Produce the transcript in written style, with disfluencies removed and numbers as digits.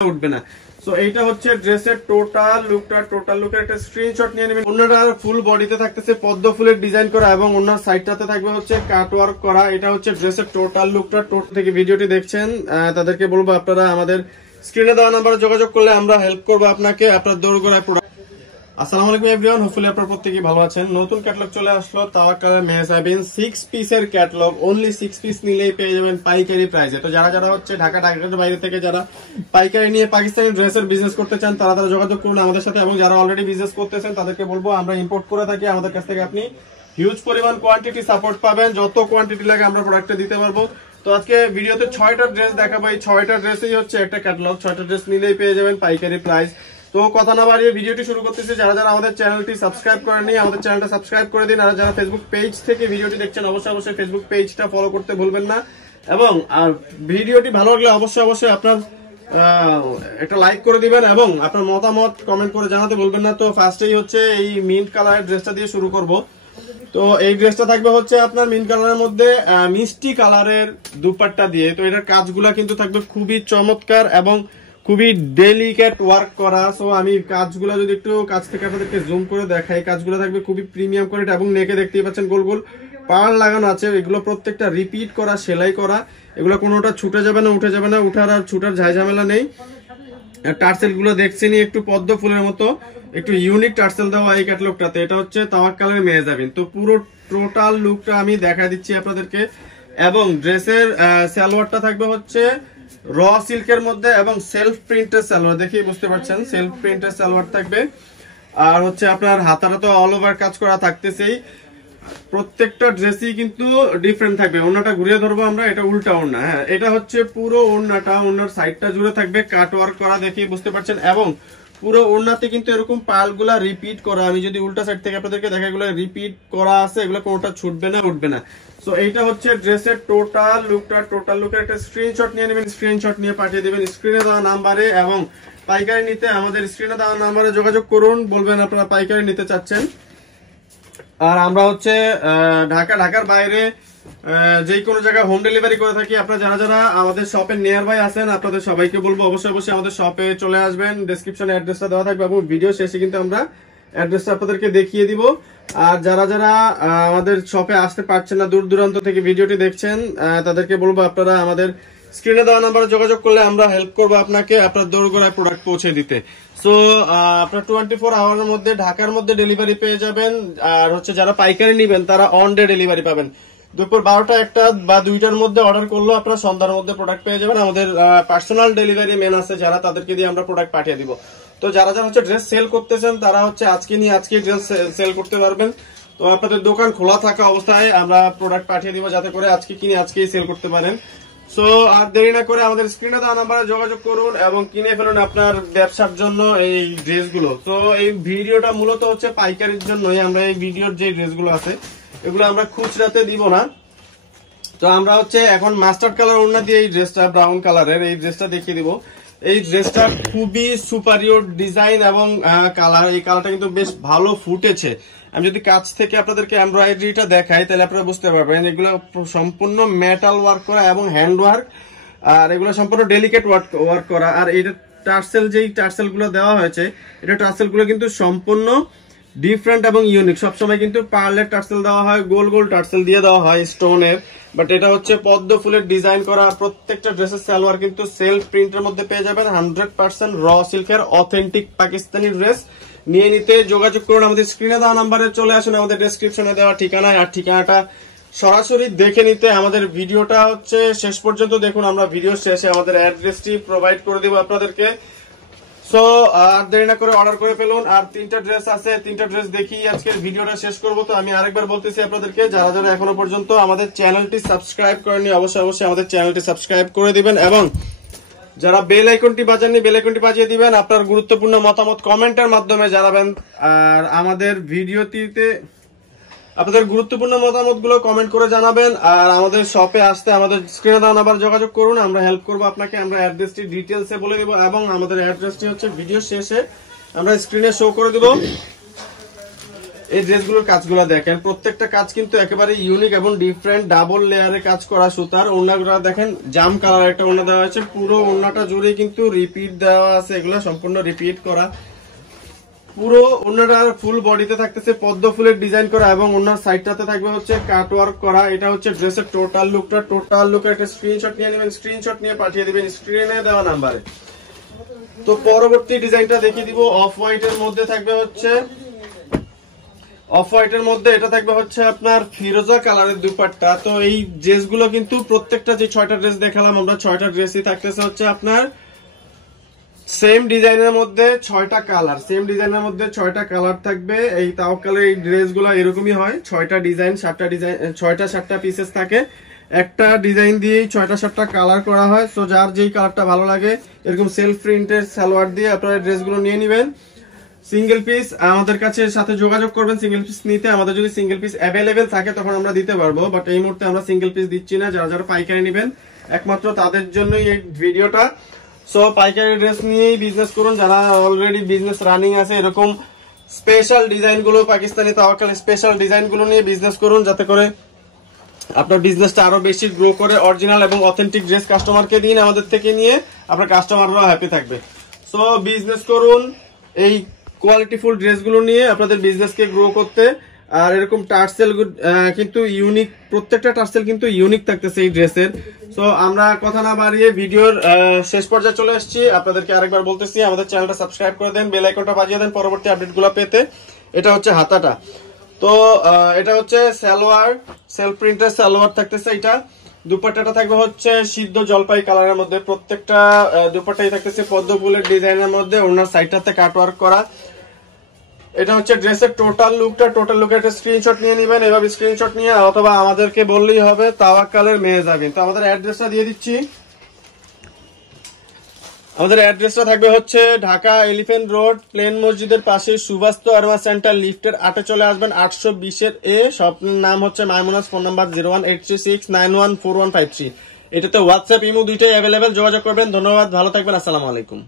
উঠবে না। সো এইটা হচ্ছে ড্রেসের টোটাল লুকের একটা স্ক্রিনশট নিয়ে নেবেন। ওনাটা ফুল বডিতে থাকতেছে পদ্ম ফুলের ডিজাইন করা এবং ওনার সাইডটাতে থাকবে হচ্ছে কাট ওয়ার্ক করা। এটা হচ্ছে ড্রেসের টোটাল লুকটা। থেকে ভিডিওটি দেখছেন তাদেরকে বলবো আপনারা আমাদের স্ক্রিনে দেওয়া নাম্বারে যোগাযোগ করলে আমরা হেল্প করবো আপনাকে আপনার দোরগোড়ায় প্রোডাক্ট। আসসালামু আলাইকুম এভরিওয়ান, হোপফুলি আপনারা প্রত্যেকেই ভালো আছেন। নতুন ক্যাটালগ চলে আসলো তাওয়াক্কালের মেহজাবিন 6 পিসের ক্যাটালগ। অনলি 6 পিস নিলেই পেয়ে যাবেন পাইকারি প্রাইসে। তো যারা হচ্ছে ঢাকার বাইরে থেকে যারা পাইকারি নিয়ে পাকিস্তানি ড্রেসের বিজনেস করতে চান তারা যোগাযোগ করুন আমাদের সাথে, এবং যারা অলরেডি বিজনেস করতেছেন তাদেরকে বলবো আমরা ইম্পোর্ট করে থাকি। আমাদের কাছ থেকে আপনি হিউজ পরিমাণ কোয়ান্টিটি সাপোর্ট পাবেন, যত কোয়ান্টিটি লাগে আমরা প্রোডাক্টে দিতে পারবো। তো আজকে ভিডিওতে 6টা ড্রেস দেখাবো। এই 6টা ড্রেসই হচ্ছে একটা ক্যাটালগ। 6টা ড্রেস নিলেই পেয়ে যাবেন পাইকারি প্রাইস। তো কথা না বাড়িয়ে ভিডিওটি শুরু করতেছি। যারা আমাদের চ্যানেলটি সাবস্ক্রাইব করেননি আমাদের চ্যানেলটা সাবস্ক্রাইব করে দিন। আর যারা ফেসবুক পেজ থেকে ভিডিওটি দেখছেন অবশ্যই ফেসবুক পেজটা ফলো করতে ভুলবেন না, এবং ভিডিওটি ভালো লাগলে অবশ্যই আপনার একটা লাইক করে দিবেন এবং আপনার মতামত কমেন্ট করে জানাতে ভুলবেন না। তো ফার্স্টেই হচ্ছে এই মিন্ট কালারের ড্রেসটা দিয়ে শুরু করব। তো এই ড্রেসটা থাকবে হচ্ছে আপনার মিন্ট কালারের মধ্যে মিষ্টি কালারের দুপাট্টা দিয়ে। তো এটার কাজগুলা কিন্তু থাকবে খুবই চমৎকার এবং খুবই ডেলিকেট ওয়ার্ক করা। সো আমি কাজগুলো যদি একটু কাছ থেকে আপনাদেরকে জুম করে দেখাই, কাজগুলো থাকবে খুবই প্রিমিয়াম কোয়ালিটি এবং নেকে দেখতেই পাচ্ছেন গোল গোল পাড় লাগানো আছে। এগুলো প্রত্যেকটা রিপিট করা, সেলাই করা। এগুলো কোনোটা ছুটে যাবে না, উঠে যাবে না, উঠার আর ছুটার ঝামেলা নেই। টার্সেল গুলো দেখছেনই একটু পদ্ম ফুলের মতো, একটু ইউনিক টার্সেল দেওয়া এই ক্যাটালগটাতে। এটা হচ্ছে তাওয়াক্কালের মেহজাবিন। তো পুরো টোটাল লুকটা আমি দেখা দিচ্ছি আপনাদেরকে, এবং ড্রেসের সালোয়ারটা থাকবে হচ্ছে র সিল্কের মধ্যে এবং সেলফ প্রিন্টের সালোয়ার। দেখেই বুঝতে পারছেন সেলফ প্রিন্টের সালোয়ার থাকবে। আর হচ্ছে আপনার হাতাটা তো অল ওভার কাজ করা থাকতেছেই। প্রত্যেকটা ড্রেসই কিন্তু ডিফারেন্ট থাকবে। ওড়নাটা ঘুরিয়ে ধরবো আমরা, এটা উল্টা ওড়না। হ্যাঁ, এটা হচ্ছে পুরো ওড়নাটা, ওড়নার সাইডটা জুড়ে থাকবে কাট ওয়ার্ক করা। দেখেই বুঝতে পারছেন, এবং পুরো ওড়নাতে কিন্তু এরকম পালগুলা রিপিট করা। আমি যদি উল্টা সাইড থেকে আপনাদেরকে দেখা, এগুলো রিপিট করা আছে, এগুলো কোনোটা ছুটবে না, উঠবে না। সো এইটা হচ্ছে ড্রেসের টোটাল লুকের একটা স্ক্রিনশট নিয়ে নেবেন। স্ক্রিনশট নিয়ে পাঠিয়ে দেবেন স্ক্রিনে দেওয়া নাম্বারে, এবং পাইকারি নিতে আমাদের স্ক্রিনে দেওয়া নাম্বারে যোগাযোগ করুন। বলবেন আপনারা পাইকারি নিতে চাচ্ছেন। আর আমরা হচ্ছে ঢাকার বাইরে যে কোনো জায়গায় হোম ডেলিভারি করে থাকি। আপনারা যারা আমাদের শপের নিয়ার বাই আছেন আপনাদের সবাইকে বলবো অবশ্যই আমাদের শপে চলে আসবেন। ডেসক্রিপশনে অ্যাড্রেসটা দেওয়া থাকবে এবং ভিডিও শেষে কিন্তু আমরা অ্যাড্রেসটা আপনাদেরকে দেখিয়ে দিব। আর যারা আমাদের শপে আসতে পারছেন না, দূর দূরান্ত থেকে ভিডিওটি দেখছেন, তাদেরকে বলবো আপনারা আমাদের স্ক্রিনে দেওয়া নাম্বারে যোগাযোগ করলে আমরা হেল্প করবো আপনাকে আপনার দোরগোড়ায় প্রোডাক্ট পৌঁছে দিতে। সো আপনার 24 আওয়ারের মধ্যে ঢাকার মধ্যে ডেলিভারি পেয়ে যাবেন। আর হচ্ছে যারা পাইকারি নেবেন তারা অন ডে ডেলিভারি পাবেন। দুপুর 12টা 1টা বা 2টার মধ্যে অর্ডার করলেও আপনারা সন্ধ্যার মধ্যে প্রোডাক্ট পেয়ে যাবেন। আমাদের পার্সোনাল ডেলিভারি ম্যান আছে যারা, তাদেরকে দিয়ে আমরা প্রোডাক্ট পাঠিয়ে দিব। তো যারা হচ্ছে ড্রেস সেল করতেছেন তারা হচ্ছে আজকে ড্রেস সেল করতে পারবেন। তো আপনাদের দোকান খোলা থাকা অবস্থায় আমরা প্রোডাক্ট পাঠিয়ে দিব, যাতে করে আজকে কিনে আজকেই সেল করতে পারেন। সো আর দেরি না করে আমাদের স্ক্রিনে দেওয়া নাম্বারে যোগাযোগ করুন এবং কিনে ফেলুন আপনার ব্যবসার জন্য এই ড্রেসগুলো। তো এই ভিডিওটা মূলত হচ্ছে পাইকারির জন্যই। আমরা এই ভিডিওর যে ড্রেসগুলো আছে এগুলো আমরা খুচরাতে দিব না। তো আমরা হচ্ছে এখন মাস্টার্ড কালার ওড়না দিয়ে এই ড্রেসটা, ব্রাউন কালারের এই ড্রেসটা দেখিয়ে দিব। এই ড্রেসটা খুবই সুপারিয়র ডিজাইন এবং কালার, এই কালারটা কিন্তু বেশ ভালো ফুটেছে। আমি যদি কাছ থেকে আপনাদেরকে এমব্রয়ডারিটা দেখাই তাহলে আপনারা বুঝতে পারবেন এগুলো সম্পূর্ণ মেটাল ওয়ার্ক করা এবং হ্যান্ড ওয়ার্ক, আর এগুলো সম্পূর্ণ ডেলিকেট ওয়ার্ক করা। আর এটা টার্সেল, যেই টার্সেল গুলো দেওয়া হয়েছে, এটা টার্সেল গুলো কিন্তু সম্পূর্ণ ডিফারেন্ট এবং ইউনিক। সবসময় কিন্তু পার্লের টার্সেল দেওয়া হয়, গোল গোল টার্সেল দিয়ে দেওয়া হয় স্টোনের, বাট এটা হচ্ছে পদ্ম ফুলের ডিজাইন করা। প্রত্যেকটা ড্রেসের সালোয়ার কিন্তু সেলফ প্রিন্টের মধ্যে পেয়ে যাবেন। 100% র সিল্কের অথেন্টিক পাকিস্তানি ড্রেস। নিয়ে নিতে যোগাযোগ করুন আমাদের স্ক্রিনে দেওয়া নাম্বারে, চলে আসুন আমাদের ডেসক্রিপশনে দেওয়া ঠিকানায়। আর ঠিকানাটা সরাসরি দেখে নিতে আমাদের ভিডিওটা হচ্ছে শেষ পর্যন্ত দেখুন। আমরা ভিডিও শেষে আমাদের অ্যাড্রেসটি প্রোভাইড করে দিব আপনাদেরকে। সো আর দেরি না করে অর্ডার করে ফেলুন। আর 3টা ড্রেস আছে, 3টা ড্রেস দেখি আজকের ভিডিওটা শেষ করবো। তো আমি আরেকবার বলতেছি আপনাদেরকে, যারা এখনো পর্যন্ত আমাদের চ্যানেলটি সাবস্ক্রাইব করেনি অবশ্যই আমাদের চ্যানেলটি সাবস্ক্রাইব করে দিবেন, এবং যারা বেল আইকনটি বাজাননি বেল আইকনটি বাজিয়ে দিবেন। আপনার গুরুত্বপূর্ণ মতামত কমেন্টের মাধ্যমে জানাবেন। আর আমাদের ভিডিওটিতে আপনাদের গুরুত্বপূর্ণ মতামতগুলো কমেন্ট করে জানাবেন। আর আমাদের শপে আসতে আমাদের স্ক্রিনে দেওয়া নাম্বারে যোগাযোগ করুন, আমরা হেল্প করবো আপনাকে। আমরা অ্যাড্রেসটি ডিটেলসে বলে দেবো, এবং আমাদের অ্যাড্রেসটি হচ্ছে ভিডিও শেষে আমরা স্ক্রিনে শো করে দেবো। এই ড্রেসগুলোর কাজগুলো দেখেন, প্রত্যেকটা কাজ কিন্তু একেবারে ইউনিক এবং ডিফারেন্ট, ডাবল লেয়ারে কাজ করা সুতার। ওড়নাগুলো দেখেন জাম কালার একটা ওড়না দেওয়া হয়েছে, পুরো ওড়নাটা জুড়ে কিন্তু রিপিট দেওয়া আছে, এগুলো সম্পূর্ণ রিপিট করা। পুরো ওড়নাটা ফুল বডিতে থাকতেছে পদ্ম ফুলের ডিজাইন করা এবং ওড়নার সাইডটাতে থাকবে হচ্ছে কাট ওয়ার্ক করা। এটা হচ্ছে ড্রেসের টোটাল লুকটা। টোটাল লুকের একটা স্ক্রিনশট নিয়ে নেবেন, স্ক্রিনশট নিয়ে পাঠিয়ে দিবেন স্ক্রিনে দেওয়া নাম্বারে। তো পরবর্তী ডিজাইনটা দেখিয়ে দিব। অফ হোয়াইটের মধ্যে থাকবে হচ্ছে, অফ হোয়াইটের মধ্যে এটা থাকবে হচ্ছে আপনার ফিরোজা কালারের দুপাট্টা। তো এই ড্রেসগুলো কিন্তু প্রত্যেকটা যে 6টা ড্রেস দেখালাম আমরা, 6টা ড্রেসই থাকতেছে হচ্ছে আপনার সেম ডিজাইনের মধ্যে 6টা কালার, সেম ডিজাইনের মধ্যে 6টা কালার থাকবে। এই তাওকালের এই ড্রেসগুলো এরকমই হয়, 6টা ডিজাইন, 7টা ডিজাইন, 6টা 7টা পিসেস থাকে। একটা ডিজাইন দিয়েই 6টা 7টা কালার করা হয়। সো যার যেই কালারটা ভালো লাগে এরকম সেলফ প্রিন্টের সালোয়ার দিয়ে আপনারা ড্রেসগুলো নিয়ে নেবেন। সিঙ্গেল পিস আমাদের কাছে সাথে যোগাযোগ করবেন সিঙ্গেল পিস নিতে। আমাদের যদি সিঙ্গেল পিস অ্যাভেলেবেল থাকে তখন আমরা দিতে পারবো, বাট এই মুহূর্তে আমরা সিঙ্গেল পিস দিচ্ছি না। যারা যারা পাইকারি নেবেন একমাত্র তাদের জন্যই এই ভিডিওটা। সো পাইকারি ড্রেস নিয়েই বিজনেস করুন, যারা অলরেডি বিজনেস রানিং আছে এরকম স্পেশাল ডিজাইন গুলো, পাকিস্তানি তাওয়াক্কাল স্পেশাল ডিজাইন গুলো নিয়ে বিজনেস করুন, যাতে করে আপনার বিজনেসটা আরো বেশি গ্রো করে। অরিজিনাল এবং অথেন্টিক ড্রেস কাস্টমারকে দিন আমাদের থেকে নিয়ে, আপনার কাস্টমাররাও হ্যাপি থাকবে। সো বিজনেস করুন এই কোয়ালিটিফুল ড্রেসগুলো নিয়ে আপনাদের বিজনেসকে গ্রো করতে। আর এরকম টার্সেল কিন্তু ইউনিক, প্রত্যেকটা টার্সেল কিন্তু ইউনিক থাকতেছে এই ড্রেসের। সো আমরা কথা না বাড়িয়ে ভিডিওর শেষ পর্যায়ে চলে আসছি। আপনাদেরকে আরেকবার বলতেছি আমাদের চ্যানেলটা সাবস্ক্রাইব করে দেন, বেল আইকনটা বাজিয়ে দেন পরবর্তী আপডেটগুলো পেতে। এটা হচ্ছে হাতাটা। তো এটা হচ্ছে সালোয়ার, সেলফ প্রিন্টের সালোয়ার থাকতেছে। এটা দুপাট্টাটা থাকবে হচ্ছে সিদ্ধ জলপাই কালারের মধ্যে, প্রত্যেকটা দুপাট্টাই থাকতেছে পদ্ম ফুলের ডিজাইনের মধ্যে, ওনার সাইডটাতে কাটওয়ার্ক করা। এটা হচ্ছে ড্রেসের টোটাল লুকটা। টোটাল লুকের একটা স্ক্রিনশট নিয়ে নেবেন, এভাবে স্ক্রিনশট নিয়ে অথবা আমাদেরকে বললেই হবে তাওয়াক্কালের মেয়ে যাবেন। তো আমাদের অ্যাড্রেসটা দিয়ে দিচ্ছি। আমাদের অ্যাড্রেসটা থাকবে হচ্ছে ঢাকা এলিফ্যান্ট রোড, প্লেন মসজিদের পাশে সুভাস্ত আরমা সেন্টার, লিফটের 8-এ চলে আসবেন, 820-এর এ। শপের নাম হচ্ছে মাইমুনাস, ফোন নাম্বার 01836914153। এটাতে হোয়াটসঅ্যাপ ইমো দুইটাই অ্যাভেলেবেল, যোগাযোগ করবেন। ধন্যবাদ, ভালো থাকবেন, আসসালামু আলাইকুম।